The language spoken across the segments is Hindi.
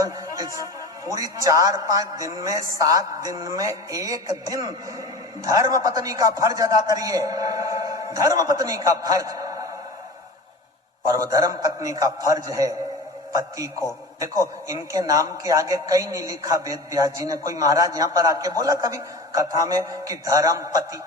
पूरी 4-5 दिन में 7 दिन में एक दिन धर्म पत्नी का फर्ज अदा करिए, धर्म पत्नी का फर्ज। और वो धर्म पत्नी का फर्ज है पति को, देखो इनके नाम के आगे कहीं नहीं लिखा वेद व्यास जी ने। कोई महाराज यहाँ पर आके बोला कभी कथा में कि धर्म पति,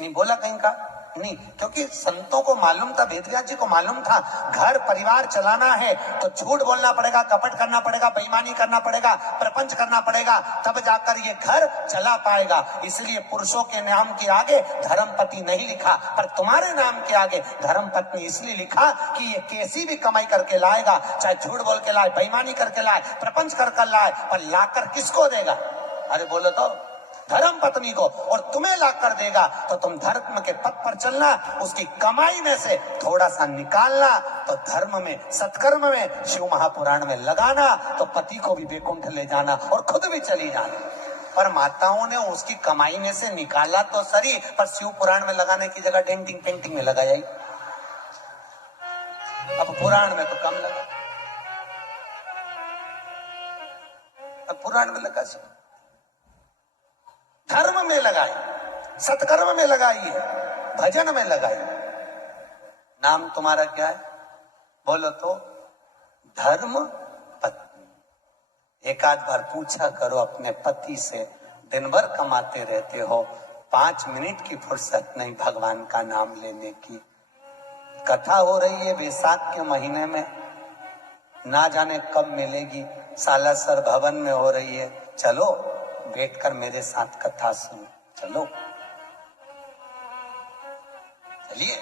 नहीं बोला कहीं का नहीं, क्योंकि संतों को मालूम था, वेद व्यास जी को मालूम था घर परिवार चलाना है तो झूठ बोलना पड़ेगा, कपट करना पड़ेगा, बेईमानी करना पड़ेगा, प्रपंच करना पड़ेगा, तब जाकर ये घर चला पाएगा। इसलिए पुरुषों के नाम के आगे धर्म पति नहीं लिखा, पर तुम्हारे नाम के आगे धर्म पत्नी इसलिए लिखा कि ये कैसी भी कमाई करके लाएगा, चाहे झूठ बोल के लाए, बेईमानी करके लाए, प्रपंच कर लाए, पर लाकर किसको देगा? अरे बोलो तो धर्म पत्नी को। और तुम्हें ला कर देगा तो तुम धर्म के पथ पर चलना, उसकी कमाई में से थोड़ा सा निकालना, तो धर्म में सत्कर्म में शिव महापुराण में लगाना, तो पति को भी वैकुंठ ले जाना और खुद भी चली जाना। पर माताओं ने उसकी कमाई में से निकाला तो सही, पर शिव पुराण में लगाने की जगह डेंटिंग पेंटिंग में लगाया ही। अब पुराण में तो कम लगा, अब पुराण में लगा, धर्म में लगाई, सत्कर्म में लगाई है, भजन में लगाई। नाम तुम्हारा क्या है बोलो तो? धर्म पत्नी। एक आध बार पूछा करो अपने पति से, दिन भर कमाते रहते हो, 5 मिनट की फुर्सत नहीं भगवान का नाम लेने की। कथा हो रही है वैशाख के महीने में, ना जाने कब मिलेगी, सालासर भवन में हो रही है, चलो बैठकर मेरे साथ कथा सुनो, चलो चलिए।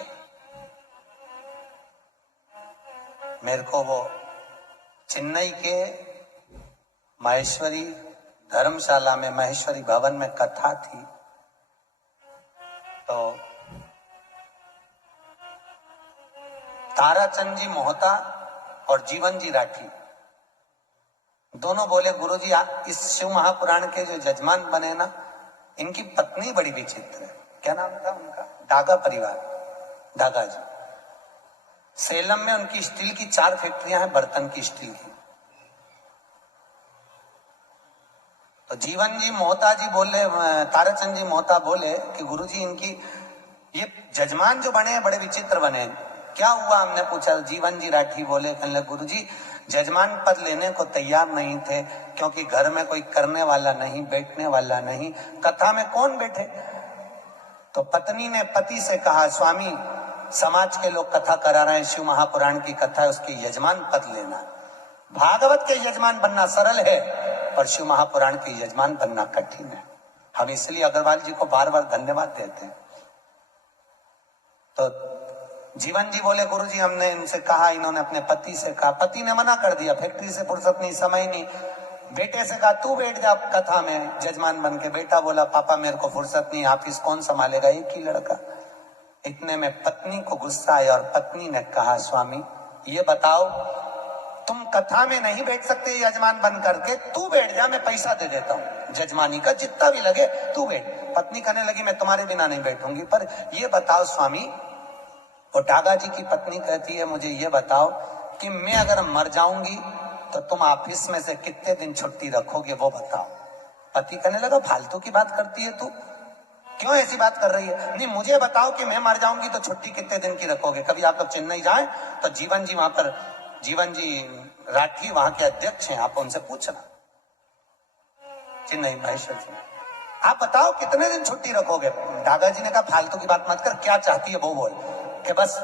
मेरे को वो चेन्नई के महेश्वरी धर्मशाला में, महेश्वरी भवन में कथा थी, तो ताराचंद जी मोहता और जीवन जी राठी दोनों बोले, गुरुजी आप इस शिव महापुराण के जो जजमान बने ना, इनकी पत्नी बड़ी विचित्र है। क्या नाम था उनका? डागा परिवार, डागा जी। सेलम में उनकी स्टील की 4 फैक्ट्रियां हैं, बर्तन की स्टील की। तो जीवन जी मोहता जी बोले, ताराचंद जी मोहता बोले कि गुरुजी इनकी ये जजमान जो बने हैं बड़े विचित्र बने हैं, क्या हुआ? हमने पूछा। जीवन जी राठी बोले, कहने गुरुजी जजमान पद लेने को तैयार नहीं थे, क्योंकि घर में कोई करने वाला नहीं, बैठने वाला नहीं, कथा में कौन बैठे? तो पत्नी ने पति से कहा, स्वामी समाज के लोग कथा करा रहे हैं, शिव महापुराण की कथा है, उसके यजमान पद लेना। भागवत के यजमान बनना सरल है, पर शिव महापुराण के यजमान बनना कठिन है। हम इसलिए अग्रवाल जी को बार बार धन्यवाद देते हैं। तो जीवन जी बोले, गुरुजी हमने इनसे कहा, इन्होंने अपने पति से कहा, पति ने मना कर दिया, फैक्ट्री से फुर्सत नहीं, समय नहीं। बेटे से कहा तू बैठ जा कथा में जजमान बन के। बेटा बोला पापा मेरे को फुर्सत नहीं, ऑफिस कौन संभालेगा, एक ही लड़का। इतने में पत्नी को गुस्सा आया और पत्नी ने कहा, स्वामी ये बताओ तुम कथा में नहीं बैठ सकते यजमान बन करके, तू बैठ जा, मैं पैसा दे देता हूँ जजमानी का, जितना भी लगे तू बैठ। पत्नी कहने लगी मैं तुम्हारे बिना नहीं बैठूंगी, पर ये बताओ स्वामी। और डागा जी की पत्नी कहती है, मुझे ये बताओ कि मैं अगर मर जाऊंगी तो तुम ऑफिस में से कितने दिन छुट्टी रखोगे, वो बताओ। पति कहने लगा फालतू की बात करती है तू, क्यों ऐसी बात कर रही है? नहीं मुझे बताओ कि मैं मर जाऊंगी तो छुट्टी कितने दिन की रखोगे। कभी आप लोग चेन्नई जाए तो जीवन जी वहां पर, जीवन जी राठी वहां के अध्यक्ष हैं, आप उनसे पूछना, चेन्नई महेश्वर जी, आप बताओ कितने दिन छुट्टी रखोगे। डागा जी ने कहा फालतू की बात मत कर, क्या चाहती है वो बोल, कि बस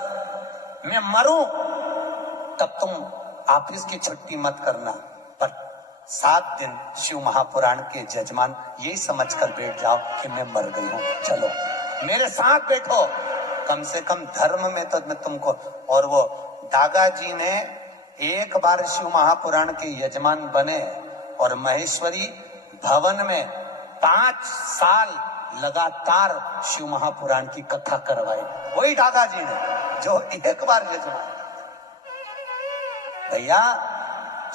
मैं मरूं तब तुम ऑफिस की छुट्टी मत करना, पर 7 दिन शिव महापुराण के जजमान यही समझकर बैठ जाओ कि मैं मर गई हूं, चलो मेरे साथ बैठो, कम से कम धर्म में तो मैं तुमको। और वो डागा जी ने एक बार शिव महापुराण के यजमान बने और महेश्वरी भवन में 5 साल लगातार शिव महापुराण की कथा करवाई, वही डागा जी ने जो एक बार यजमान। भैया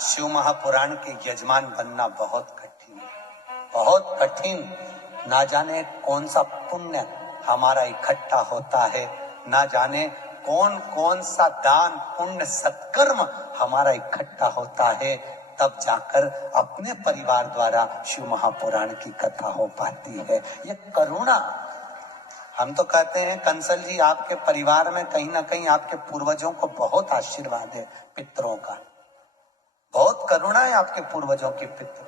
शिव महापुराण के यजमान बनना बहुत कठिन है, बहुत कठिन। ना जाने कौन सा पुण्य हमारा इकट्ठा होता है, ना जाने कौन कौन सा दान पुण्य सत्कर्म हमारा इकट्ठा होता है, तब जाकर अपने परिवार द्वारा शिव महापुराण की कथा हो पाती है। ये करुणा, हम तो कहते हैं कंसल जी आपके परिवार में कहीं ना कहीं आपके पूर्वजों को बहुत आशीर्वाद है, पितरों का बहुत करुणा है आपके पूर्वजों की पितरों।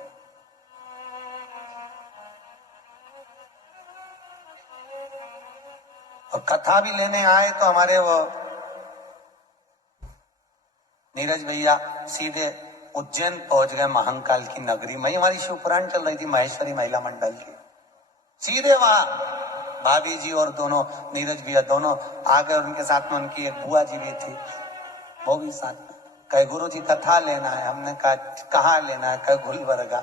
और कथा भी लेने आए तो हमारे वो नीरज भैया सीधे उज्जैन पहुंच गए, महाकाल की नगरी में। हमारी शिव पुराण चल रही थी महेश्वरी महिला मंडल की, सीधे वहां भाभी जी और दोनों नीरज भैया दोनों आ गए। उनके साथ में उनकी एक बुआ जी भी थी, वो भी साथ में। कहे गुरु जी कथा लेना है। हमने कहा कहाँ लेना है? कहे गुलबर्गा।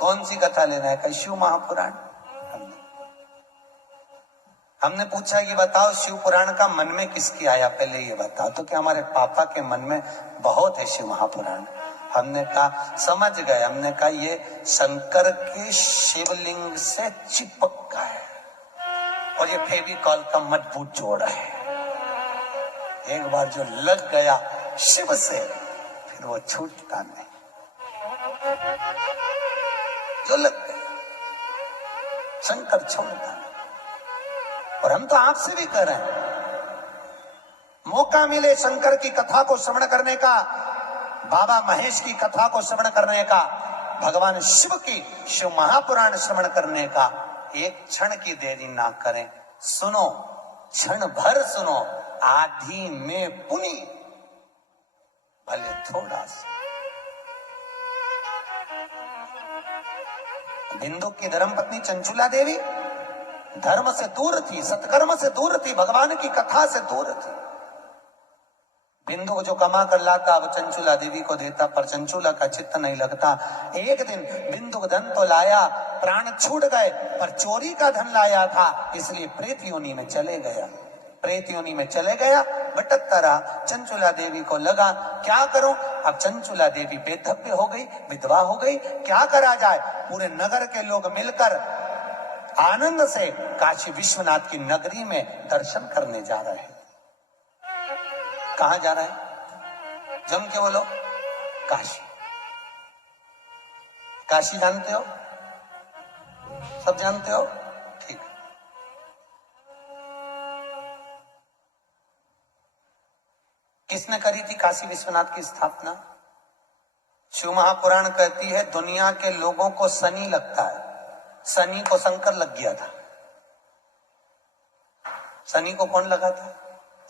कौन सी कथा लेना है? कहे शिव महापुराण। हमने पूछा कि बताओ शिव पुराण का मन में किसकी आया, पहले ये बताओ। तो क्या हमारे पापा के मन में बहुत है शिव महापुराण। हमने कहा समझ गए। हमने कहा ये शंकर के शिवलिंग से चिपक गया है और ये फेविकॉल का मजबूत जोड़ है। एक बार जो लग गया शिव से फिर वो छूटता नहीं। जो लग गया शंकर छोड़ता नहीं। और हम तो आपसे भी कह रहे हैं, मौका मिले शंकर की कथा को श्रवण करने का, बाबा महेश की कथा को श्रवण करने का, भगवान शिव की शिव महापुराण श्रवण करने का, एक क्षण की देरी ना करें। सुनो, क्षण भर सुनो, आधी में पुनि भले थोड़ा सा। बिंदु की धर्मपत्नी चंचुला देवी धर्म से दूर थी, सत्कर्म से दूर थी, भगवान की कथा से दूर थी। बिंदु को जो कमा कर लाता वो चंचुला देवी को देता, पर चंचुला का चित्त नहीं लगता। एक दिन बिंदु धन तो लाया, प्राण छूट गए, पर चोरी का धन लाया था, इसलिए प्रेत योनि में चले गया। प्रेत योनि में चले गया, भटकता रहा। चंचुला देवी को लगा क्या करूं, अब चंचुला देवी बेधव्य हो गई, विधवा हो गई, क्या करा जाए। पूरे नगर के लोग मिलकर आनंद से काशी विश्वनाथ की नगरी में दर्शन करने जा रहे हैं। कहां जा रहे हैं? जम के बोलो, काशी। काशी जानते हो? सब जानते हो? ठीक। किसने करी थी काशी विश्वनाथ की स्थापना? शिव महापुराण कहती है दुनिया के लोगों को शनि लगता है। शनि को शंकर लग गया था। शनि को कौन लगा था?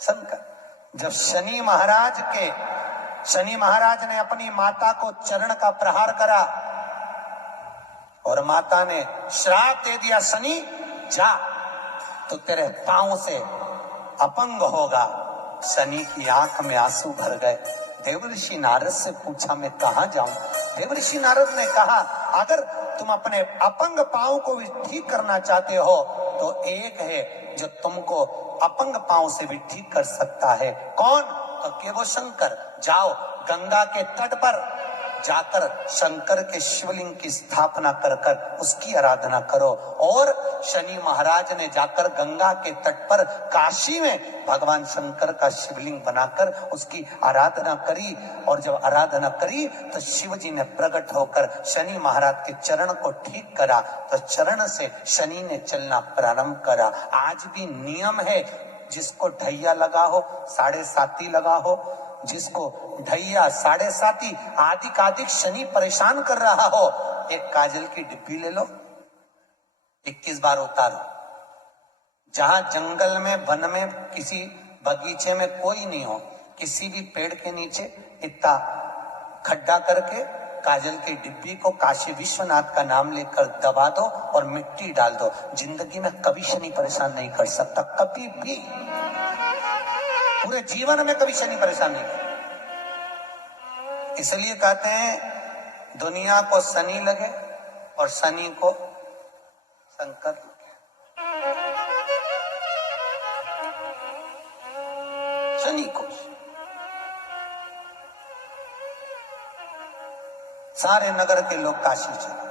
शंकर। जब शनि महाराज ने अपनी माता को चरण का प्रहार करा और माता ने श्राप दे दिया, शनि जा तो तेरे पांव से अपंग होगा। शनि की आंख में आंसू भर गए। देवर्षि नारद से पूछा मैं कहां जाऊं? देवर्षि नारद ने कहा अगर तुम अपने अपंग पांव को भी ठीक करना चाहते हो तो एक है जो तुमको अपंग पांव से भी ठीक कर सकता है। कौन? तो केवल शंकर। जाओ गंगा के तट पर जाकर शंकर के शिवलिंग की स्थापना कर कर उसकी आराधना करो। और शनि महाराज ने जाकर गंगा के तट पर काशी में भगवान शंकर का शिवलिंग बनाकर उसकी आराधना करी। और जब आराधना करी तो शिव जी ने प्रकट होकर शनि महाराज के चरण को ठीक करा, तो चरण से शनि ने चलना प्रारंभ करा। आज भी नियम है, जिसको ढैया लगा हो, 7.5 लगा हो, जिसको ढैया 7.5 आदिक शनि परेशान कर रहा हो, एक काजल की डिब्बी ले लो, 21 बार उतारो। जहां जंगल में, वन में, किसी बगीचे में कोई नहीं हो, किसी भी पेड़ के नीचे इतना खड्डा करके काजल की डिब्बी को काशी विश्वनाथ का नाम लेकर दबा दो और मिट्टी डाल दो। जिंदगी में कभी शनि परेशान नहीं कर सकता, कभी भी, पूरे जीवन में कभी शनि परेशान नहीं कर। इसलिए कहते हैं दुनिया को शनि लगे और शनि को शंकर लगे। शनि को सारे नगर के लोग काशी चले।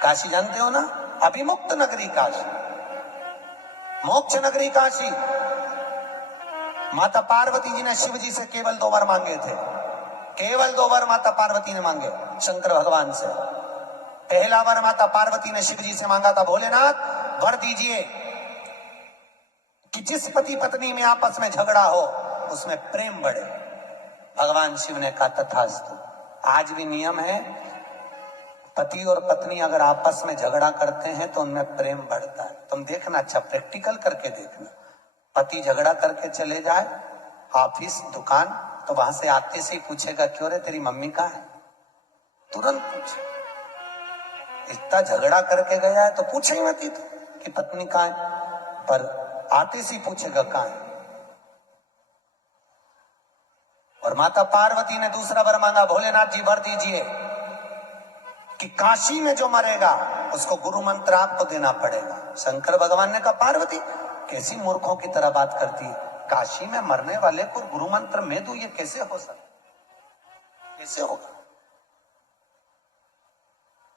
काशी जानते हो ना, अभिमुक्त नगरी काशी, मोक्ष नगरी काशी। माता पार्वती जी ने शिव जी से केवल 2 वर मांगे थे, केवल 2 वर माता पार्वती ने मांगे शंकर भगवान से। पहला वर माता पार्वती ने शिव जी से मांगा था, भोलेनाथ वर दीजिए कि जिस पति पत्नी में आपस में झगड़ा हो उसमें प्रेम बढ़े। भगवान शिव ने कहा तथास्तु। आज भी नियम है, पति और पत्नी अगर आपस में झगड़ा करते हैं तो उनमें प्रेम बढ़ता है। तुम देखना, अच्छा प्रैक्टिकल करके देखना। पति झगड़ा करके चले जाए ऑफिस दुकान, तो वहां से आते से ही पूछेगा क्यों रे तेरी मम्मी कहाँ है, तुरंत पूछे। इतना झगड़ा करके गया है तो पूछे ही मत ही तो कि पत्नी कहाँ है, पर आते से ही पूछेगा कहाँ है। और माता पार्वती ने दूसरा वर मांगा, भोलेनाथ जी वर दीजिए कि काशी में जो मरेगा उसको गुरु मंत्र आपको देना पड़ेगा। शंकर भगवान ने कहा पार्वती कैसी मूर्खों की तरह बात करती है, काशी में मरने वाले को गुरु मंत्र मैं दूं, ये कैसे हो सकता, कैसे होगा,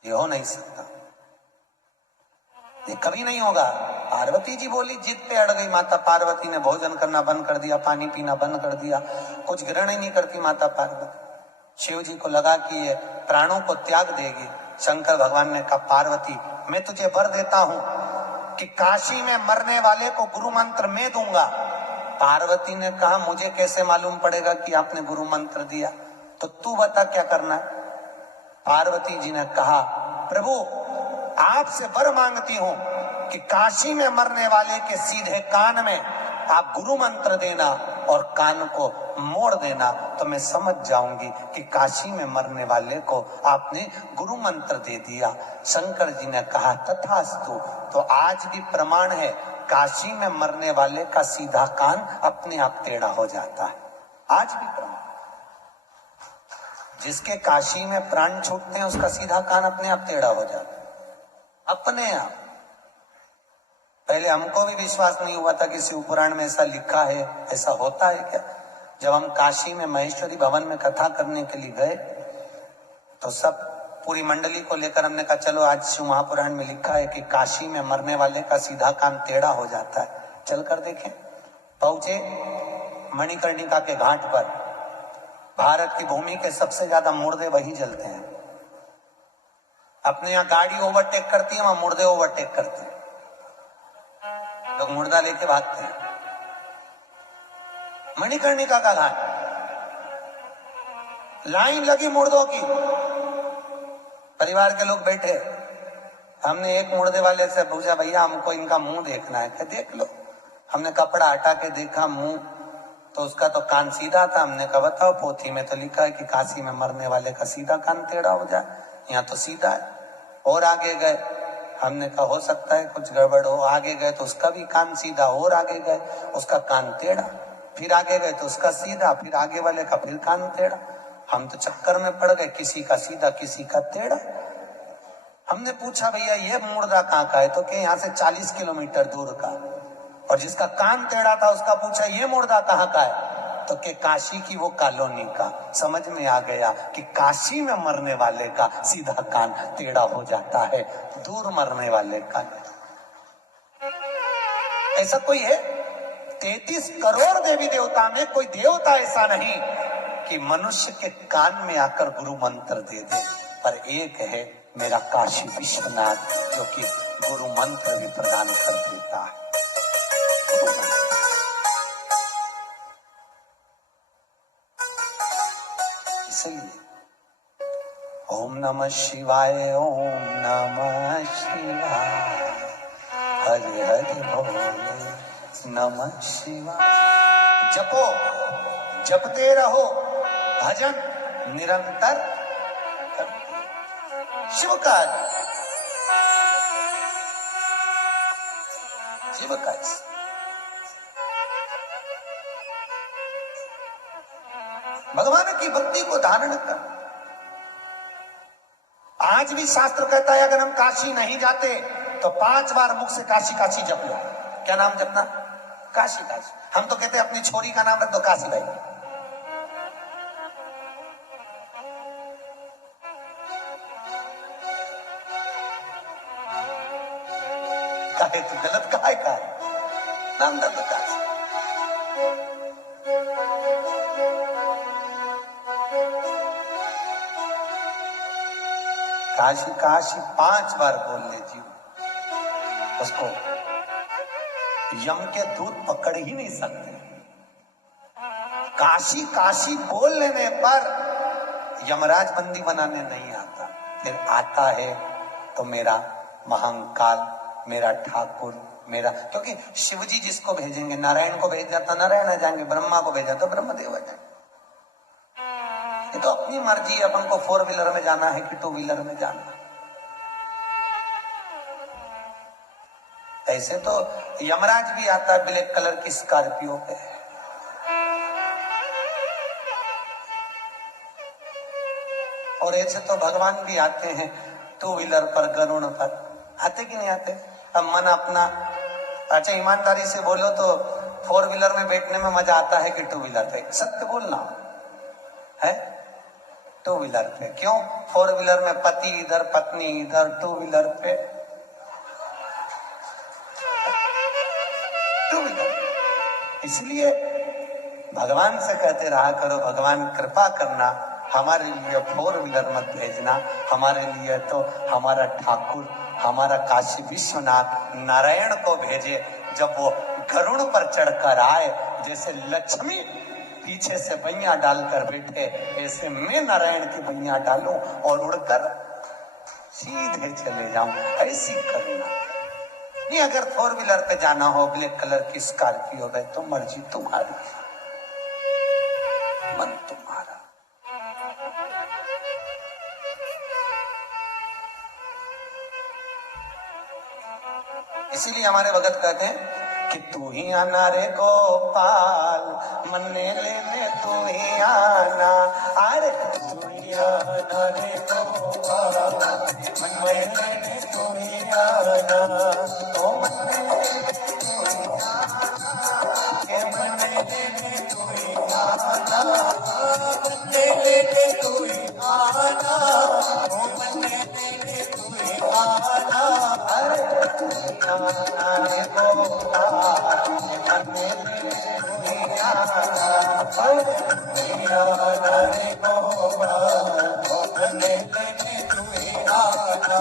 ये हो नहीं सकता, ये कभी नहीं होगा। पार्वती जी बोली, जिद पे अड़ गई माता पार्वती ने। भोजन करना बंद कर दिया, पानी पीना बंद कर दिया, कुछ ग्रहण ही नहीं करती माता पार्वती। शिव जी को लगा कि ये प्राणों को त्याग देगी। शंकर भगवान ने कहा पार्वती मैं तुझे वर देता हूं कि काशी में मरने वाले को गुरु मंत्र मैं दूंगा। पार्वती ने कहा मुझे कैसे मालूम पड़ेगा कि आपने गुरु मंत्र दिया, तो तू बता क्या करना है। पार्वती जी ने कहा प्रभु आपसे वर मांगती हूं कि काशी में मरने वाले के सीधे कान में आप गुरु मंत्र देना और कान को मोड़ देना, तो मैं समझ जाऊंगी कि काशी में मरने वाले को आपने गुरु मंत्र दे दिया। शंकर जी ने कहा तथास्तु। तो आज भी प्रमाण है, काशी में मरने वाले का सीधा कान अपने आप टेढ़ा हो जाता है। आज भी प्रमाण, जिसके काशी में प्राण छूटते हैं उसका सीधा कान अपने आप टेढ़ा हो जाता है, अपने आप। पहले हमको भी विश्वास नहीं हुआ था कि शिव पुराण में ऐसा लिखा है, ऐसा होता है क्या। जब हम काशी में महेश्वरी भवन में कथा करने के लिए गए तो सब पूरी मंडली को लेकर हमने कहा चलो आज शिव महापुराण में लिखा है कि काशी में मरने वाले का सीधा कान टेढ़ा हो जाता है, चल कर देखें। पहुंचे मणिकर्णिका के घाट पर। भारत की भूमि के सबसे ज्यादा मुर्दे वहीं जलते हैं। अपने यहाँ गाड़ी ओवरटेक करती है, वहां मुर्दे ओवरटेक करते हैं, लोग मुर्दा लेके भागते हैं। मणिकर्णिका का घाट, लाइन लगी मुर्दों की, परिवार के लोग बैठे। हमने एक मुर्दे वाले से पूछा भैया हमको इनका मुंह देखना है। क्या देख लो। हमने कपड़ा हटा के देखा मुंह, तो उसका तो कान सीधा था। हमने कहा बताओ पोथी में तो लिखा है कि काशी में मरने वाले का सीधा कान टेढ़ा हो जाए, यहाँ तो सीधा है। और आगे गए, हमने कहा हो सकता है कुछ गड़बड़ हो। आगे गए तो उसका भी कान सीधा, और आगे गए उसका कान टेढ़ा, फिर आगे गए तो उसका सीधा, फिर आगे वाले का फिर कान टेढ़ा। हम तो चक्कर में पड़ गए, किसी का सीधा किसी का टेढ़ा। हमने पूछा भैया ये मुर्दा कहाँ का है, तो कि यहाँ से 40 किलोमीटर दूर का। और जिसका कान टेढ़ा था उसका पूछा ये मुर्दा कहाँ का है, तो के काशी की वो कॉलोनी का। समझ में आ गया कि काशी में मरने वाले का सीधा कान टेढ़ा हो जाता है, दूर मरने वाले का। ऐसा कोई है 33 करोड़ देवी देवता में कोई देवता ऐसा नहीं कि मनुष्य के कान में आकर गुरु मंत्र दे दे, पर एक है मेरा काशी विश्वनाथ जो कि गुरु मंत्र भी प्रदान कर देता है। इसलिए ओम नमः शिवाय, ओम नमः शिवाय, हरे हरे बोले नमः शिवाय। जपो, जपते रहो, भजन निरंतर शिव का, शिव का। भगवान की भक्ति को धारण कर। आज भी शास्त्र कहता है अगर हम काशी नहीं जाते तो 5 बार मुख से काशी काशी जप लो। क्या नाम जपना? काशी काशी। हम तो कहते हैं अपनी छोरी का नाम रख दो काशी भाई। काहे तू गलत कहा है, नाम रख दो काशी। काशी काशी 5 बार बोल ले जीव, उसको यम के दूत पकड़ ही नहीं सकते। काशी काशी बोल लेने पर यमराज बंदी बनाने नहीं आता, फिर आता है तो मेरा महाकाल, मेरा ठाकुर, मेरा, क्योंकि शिवजी जिसको भेजेंगे, नारायण को भेज जाता नारायण आ जाएंगे, ब्रह्मा को भेजा तो ब्रह्मदेव आ जाएंगे। ये तो अपनी मर्जी है, अपन को 4 व्हीलर में जाना है कि 2 व्हीलर में जाना है। ऐसे तो यमराज भी आता है ब्लैक कलर की स्कॉर्पियो पे, और ऐसे तो भगवान भी आते हैं 2 व्हीलर पर, गरुड़ पर। आते कि नहीं आते? अब मन अपना, अच्छा ईमानदारी से बोलो तो 4 व्हीलर में बैठने में मजा आता है कि 2 व्हीलर पे? सत्य बोलना है, 2 व्हीलर पे। क्यों? 4 व्हीलर में पति इधर पत्नी इधर, 2 व्हीलर पे 2 व्हीलर। इसलिए भगवान से कहते रहा करो, भगवान कृपा करना, हमारे लिए 4 व्हीलर मत भेजना, हमारे लिए तो हमारा ठाकुर, हमारा काशी विश्वनाथ नारायण को भेजे। जब वो गरुड़ पर चढ़कर आए, जैसे लक्ष्मी पीछे से बैया डालकर बैठे, ऐसे मैं नारायण की बैया डालूं और उड़कर सीधे चले जाऊं, ऐसी करुणा। नहीं, अगर 4 व्हीलर पे जाना हो, ब्लैक कलर की स्कॉर्पियो है, तो मर्जी तुम्हारी, मन तुम्हारा। इसीलिए हमारे भगत कहते हैं कि तू ही आना रे गोपाल, मन्ने लेने तू ही आना, अरे तू ही आना रे गोपाल, मन्ने लेने तू ही आना, ओ मन्ने लेने तू ही आना, ए मन्ने लेने तू ही आना, मन्ने लेने तू ही आना, ओ मन्ने लेने तू ही आना, अरे आना रे गोपाल, मन्ने लेने तू ही आना, आना रे गोपाल, मन्ने लेने तू ही आना।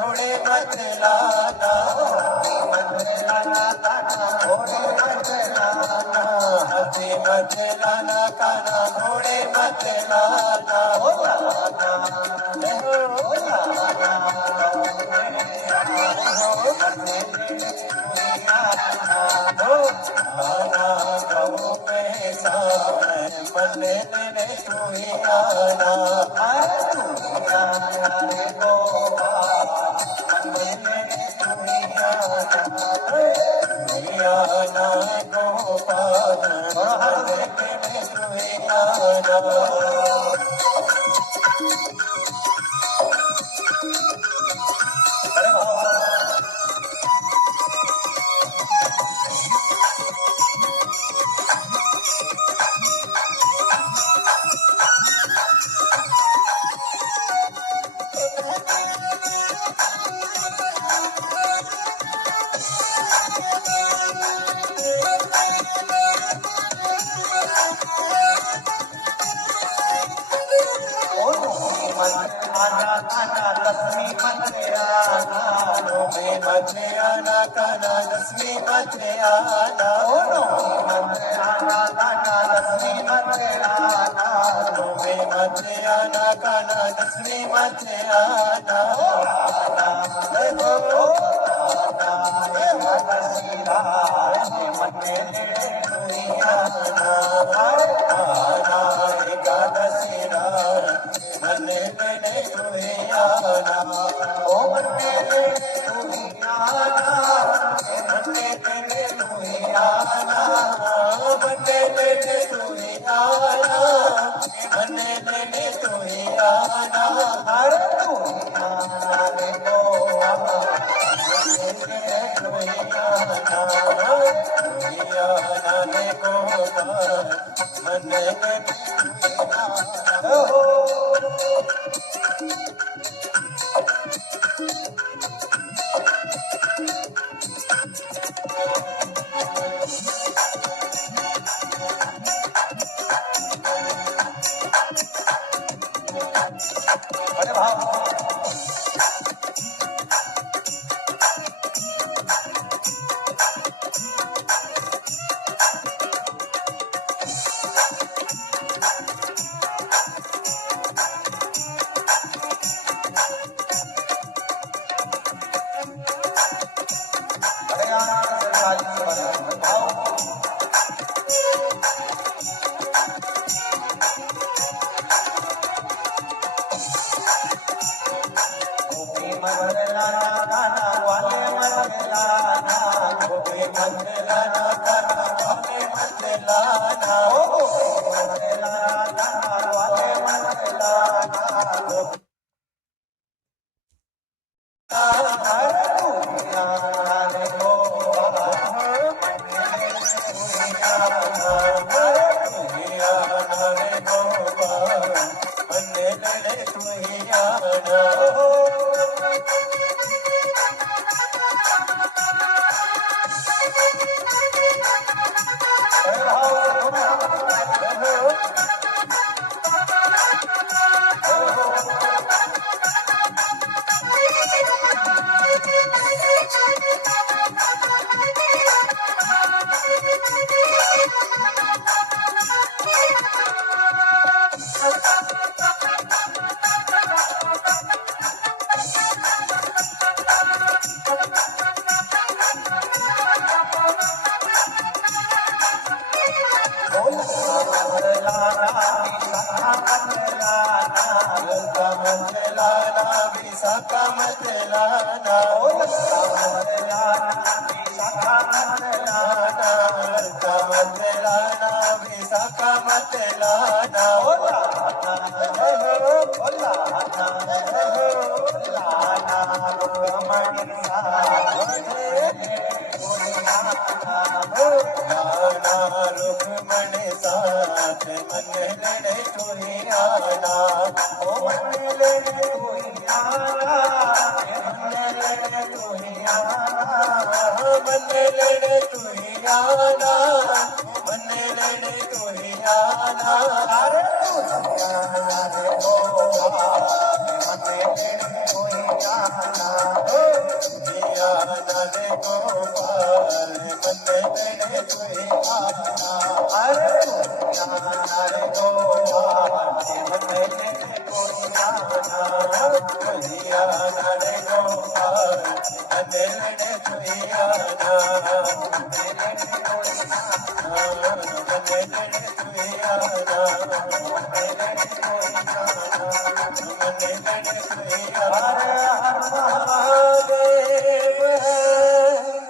घोड़े मत लाना, हाथी मत लाना काना, घोड़े मत लाना, गऊ में सावन मन्ने लेने तू ही आना, रे गोपाल, मन्ने लेने तू ही आना, गोपाल, मन्ने लेने तू ही आना। लक्ष्मी मत आना, लक्ष्मी मत आना, तुम्हें मत आना काना, लक्ष्मी मत आना, ओ अरे तू रे अरे भाव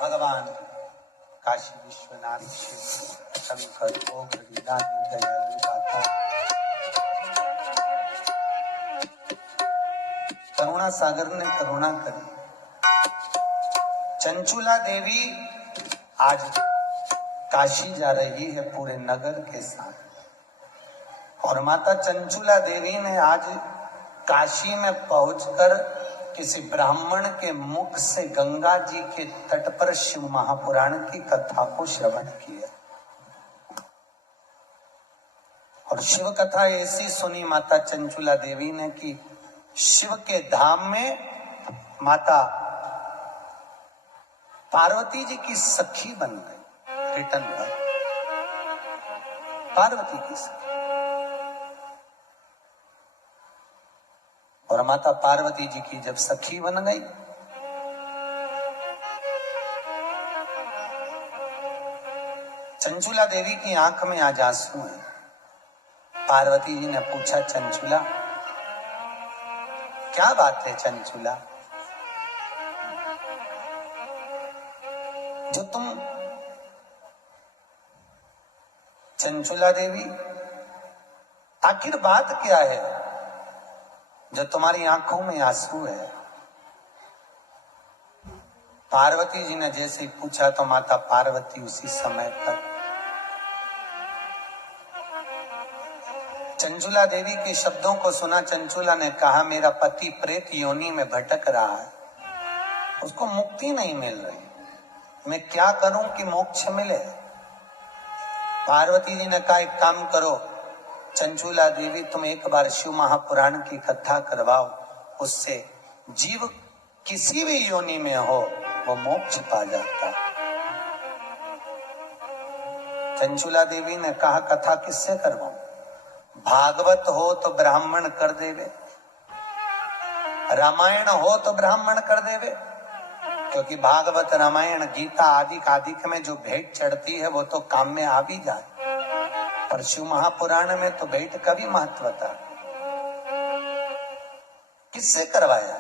भगवान काशी विश्वनाथ शंकर को दयालु दाता करुणा सागर ने करुणा करी। चंचुला देवी आज काशी जा रही है पूरे नगर के साथ और माता चंचुला देवी ने आज काशी में पहुंचकर किसी ब्राह्मण के मुख से गंगा जी के तट पर शिव महापुराण की कथा को श्रवण किया और शिव कथा ऐसी सुनी माता चंचुला देवी ने कि शिव के धाम में माता पार्वती जी की सखी बन गई। रिटर्न पर पार्वती की सखी और माता पार्वती जी की जब सखी बन गई चंचुला देवी की आंख में आज आंसू है। पार्वती जी ने पूछा, चंचुला क्या बात है? चंचुला जो तुम चंचुला देवी आखिर बात क्या है? जो तुम्हारी आंखों में आंसू है। पार्वती जी ने जैसे ही पूछा तो माता पार्वती उसी समय पर चंचुला देवी के शब्दों को सुना। चंचुला ने कहा, मेरा पति प्रेत योनि में भटक रहा है, उसको मुक्ति नहीं मिल रही, मैं क्या करूं कि मोक्ष मिले। पार्वती जी ने कहा, एक काम करो चंचुला देवी, तुम एक बार शिव महापुराण की कथा करवाओ, उससे जीव किसी भी योनि में हो वो मोक्ष पा जाता। चंचुला देवी ने कहा, कथा किससे करवाऊं? भागवत हो तो ब्राह्मण कर देवे, रामायण हो तो ब्राह्मण कर देवे, क्योंकि भागवत रामायण गीता आदि में जो भेंट चढ़ती है वो तो काम में आ भी जाए, पर शिव महापुराण में तो भेंट का भी महत्व था। किससे करवाया?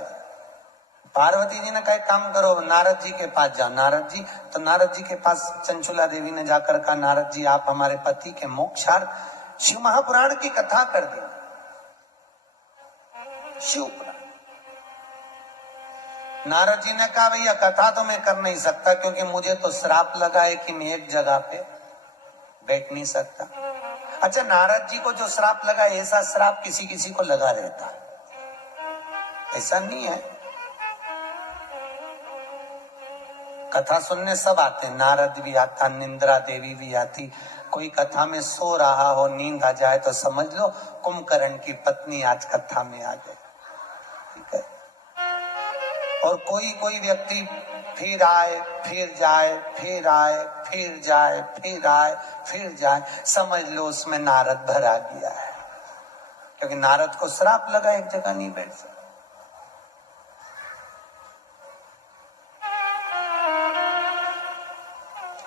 पार्वती जी ने कहा, काम करो नारद जी के पास जाओ। नारद जी, तो नारद जी के पास चंचुला देवी ने जाकर कहा, नारद जी आप हमारे पति के मोक्षार्थ शिव महापुराण की कथा कर दी। शिव पुराण। नारद जी ने कहा, भैया कथा तो मैं कर नहीं सकता, क्योंकि मुझे तो श्राप लगा है कि मैं एक जगह पे बैठ नहीं सकता। अच्छा, नारद जी को जो श्राप लगा, ऐसा श्राप किसी किसी को लगा रहता, ऐसा नहीं है। कथा सुनने सब आते, नारद भी आता, निंद्रा देवी भी आती। कोई कथा में सो रहा हो, नींद आ जाए तो समझ लो कुंभकर्ण की पत्नी आज कथा में आ गई, ठीक है। और कोई कोई व्यक्ति फिर आए फिर जाए, फिर आए फिर जाए, फिर आए फिर जाए, समझ लो उसमें नारद भरा गया है, क्योंकि नारद को श्राप लगा, एक जगह नहीं बैठ सकता।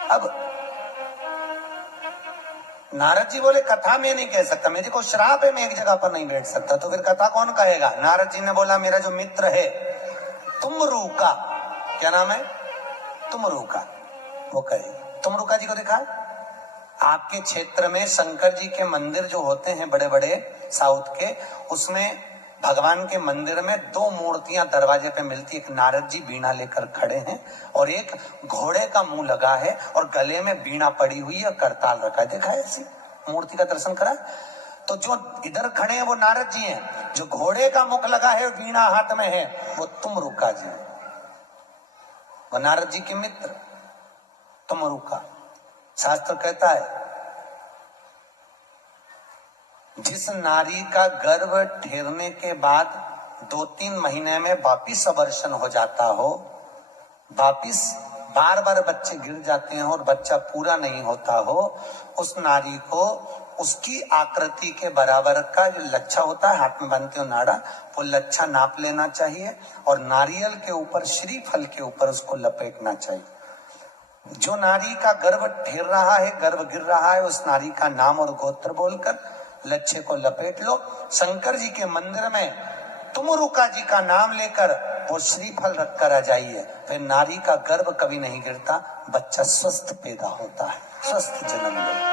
अब नारद जी बोले, कथा में नहीं कह सकता, मेरे को श्राप है, मैं एक जगह पर नहीं बैठ सकता, तो फिर कथा कौन कहेगा? नारद जी ने बोला, मेरा जो मित्र है तुमरुका, क्या नाम है? तुमरुका, वो कहे। तुमरुका जी को देखा आपके क्षेत्र में शंकर जी के मंदिर जो होते हैं बड़े बड़े साउथ के, उसमें भगवान के मंदिर में दो मूर्तियां दरवाजे पे मिलती, एक नारद जी बीणा लेकर खड़े हैं और एक घोड़े का मुंह लगा है और गले में बीणा पड़ी हुई है, करताल रखा है। देखा है ऐसी मूर्ति का दर्शन करा? तो जो इधर खड़े हैं वो नारद जी हैं, जो घोड़े का मुख लगा है बीणा हाथ में है वो तुमरुका जी है, वो नारद जी के मित्र तुमरुका। शास्त्र कहता है, जिस नारी का गर्भ ठहरने के बाद 2-3 महीने में वापिस अबॉर्शन हो जाता हो, वापिस बार बार बच्चे गिर जाते हैं और बच्चा पूरा नहीं होता हो, उस नारी को उसकी आकृति के बराबर का जो लच्छा होता है, हाथ में बांधते हो नाड़ा, वो लच्छा नाप लेना चाहिए और नारियल के ऊपर, श्रीफल के ऊपर उसको लपेटना चाहिए। जो नारी का गर्भ ठहर रहा है, गर्भ गिर रहा है, उस नारी का नाम और गोत्र बोलकर लच्छे को लपेट लो। शंकर जी के मंदिर में तुमरुका जी का नाम लेकर वो श्रीफल रखकर आ जाइए, फिर नारी का गर्भ कभी नहीं गिरता, बच्चा स्वस्थ पैदा होता है, स्वस्थ जन्म ले।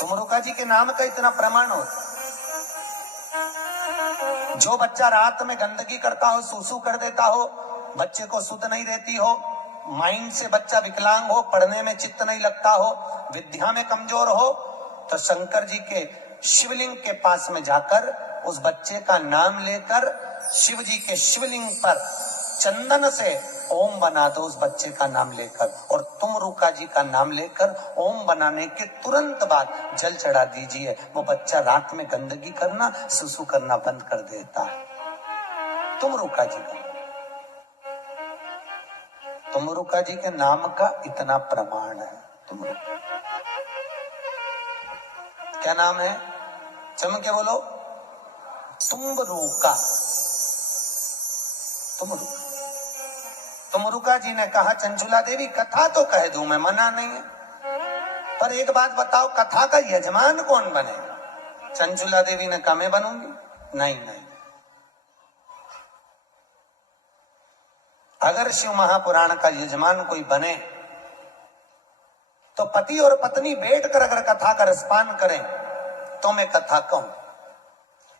तुमरुका जी के नाम का इतना प्रमाण हो। जो बच्चा रात में गंदगी करता हो, सूसू कर देता हो, बच्चे को सुध नहीं रहती हो, माइंड से बच्चा विकलांग हो, पढ़ने में चित्त नहीं लगता हो, विद्या में कमजोर हो, तो शंकर जी के शिवलिंग के पास में जाकर उस बच्चे का नाम लेकर शिव जी के शिवलिंग पर चंदन से ओम बना दो, उस बच्चे का नाम लेकर, और तुमरुका जी का नाम लेकर ओम बनाने के तुरंत बाद जल चढ़ा दीजिए। वो बच्चा रात में गंदगी करना, सुसु करना बंद कर देता है। तुमरुका जी का, तुमरुका जी के नाम का इतना प्रमाण है। तुमरुका क्या नाम है? चम के बोलो, तुमरुका। तुमरुका। तुमरुका जी ने कहा, चंचुला देवी कथा तो कह दूं मैं, मना नहीं है, पर एक बात बताओ, कथा का यजमान कौन बनेगा? चंचुला देवी ने कहा, मैं बनूंगी। नहीं नहीं, अगर शिव महापुराण का यजमान कोई बने तो पति और पत्नी बैठकर अगर कथा का रसपान करें तो मैं कथा कहूं।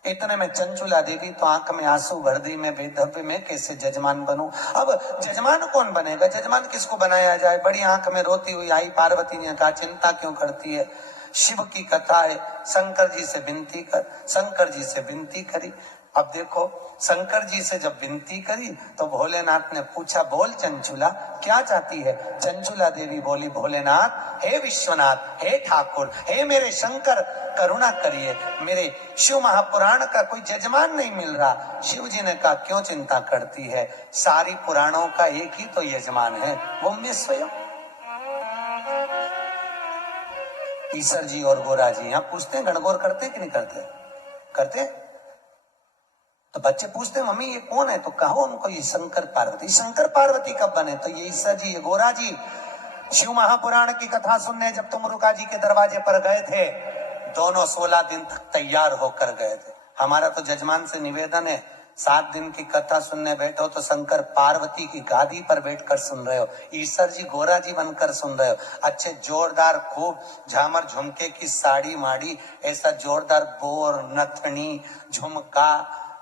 इतने में चंचुला देवी तो आंख में आंसू भर दी, मैं बेधव्य में कैसे जजमान बनूं। अब जजमान कौन बनेगा, जजमान किसको बनाया जाए। बड़ी आंख में रोती हुई आई पार्वती ने कहा चिंता क्यों करती है, शिव की कथा है, शंकर जी से विनती कर। शंकर जी से विनती करी। अब देखो शंकर जी से जब विनती करी तो भोलेनाथ ने पूछा बोल चंचुला क्या चाहती है। चंचुला देवी बोली भोलेनाथ हे विश्वनाथ हे ठाकुर हे मेरे शंकर करुणा करिए, मेरे शिव महापुराण का कोई जजमान नहीं मिल रहा। शिव जी ने कहा क्यों चिंता करती है, सारी पुराणों का एक ही तो यजमान है, वो मैं स्वयं। ईश्वर जी और गोरा जी यहाँ पूछते हैं गणगौर करते कि नहीं करते, करते। तो बच्चे पूछते मम्मी ये कौन है, तो कहो उनको ये शंकर पार्वती। शंकर पार्वती कब बने, तो ये ईश्वर जी ये गोरा जी। शिव महापुराण की कथा सुनने जब तुम रुका जी के दरवाजे पर गए थे, दोनों 16 दिन तक तैयार होकर गए थे। हमारा तो जजमान से निवेदन है 7 दिन की कथा सुनने बैठो तो शंकर पार्वती की गादी पर बैठकर सुन रहे हो, ईश्वर जी गोरा जी बनकर सुन रहे हो। अच्छे जोरदार खूब झामर झुमके की साड़ी माड़ी, ऐसा जोरदार बोर नथनी झुमका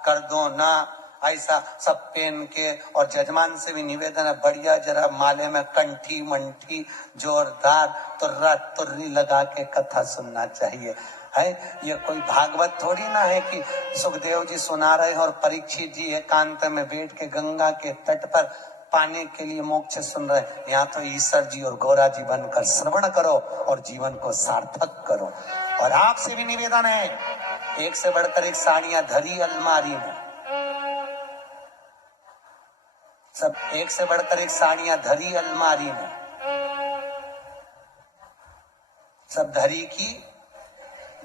कर दो ना, ऐसा सब पहन के। और जजमान से भी निवेदन है बढ़िया जरा माले में कंठी मंठी जोरदार तुर्रा तुर्री लगा के कथा सुनना चाहिए है। ये कोई भागवत थोड़ी ना है कि सुखदेव जी सुना रहे हैं और परीक्षित जी एकांत में बैठ के गंगा के तट पर पाने के लिए मोक्ष सुन रहे हैं। यहाँ तो ईश्वर जी और गोरा जी बनकर श्रवण करो और जीवन को सार्थक करो। और आपसे भी निवेदन है, एक से बढ़कर एक साड़ियां धरी अलमारी में, सब एक से बढ़कर एक साड़ियां धरी अलमारी में, सब धरी की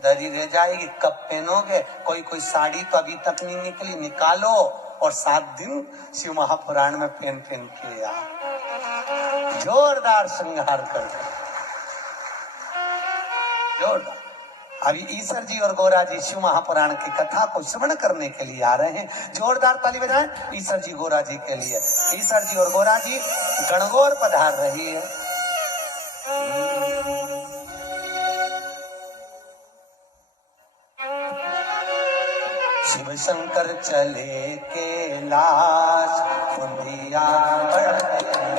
धरी रह जाएगी। कब पहनोगे, कोई कोई साड़ी तो अभी तक नहीं निकली, निकालो और 7 दिन शिव महापुराण में पहन पहन के यार जोरदार श्रृंगार कर जोरदार। अभी ईश्वर जी और गोरा जी शिव महापुराण की कथा को श्रवण करने के लिए आ रहे हैं। जोरदार ताली बजाएं ईश्वर जी गोरा जी के लिए। ईश्वर जी और गोरा जी गणगौर पधार रही है। शिव शंकर चले कैलाश खुदिया हरि हरि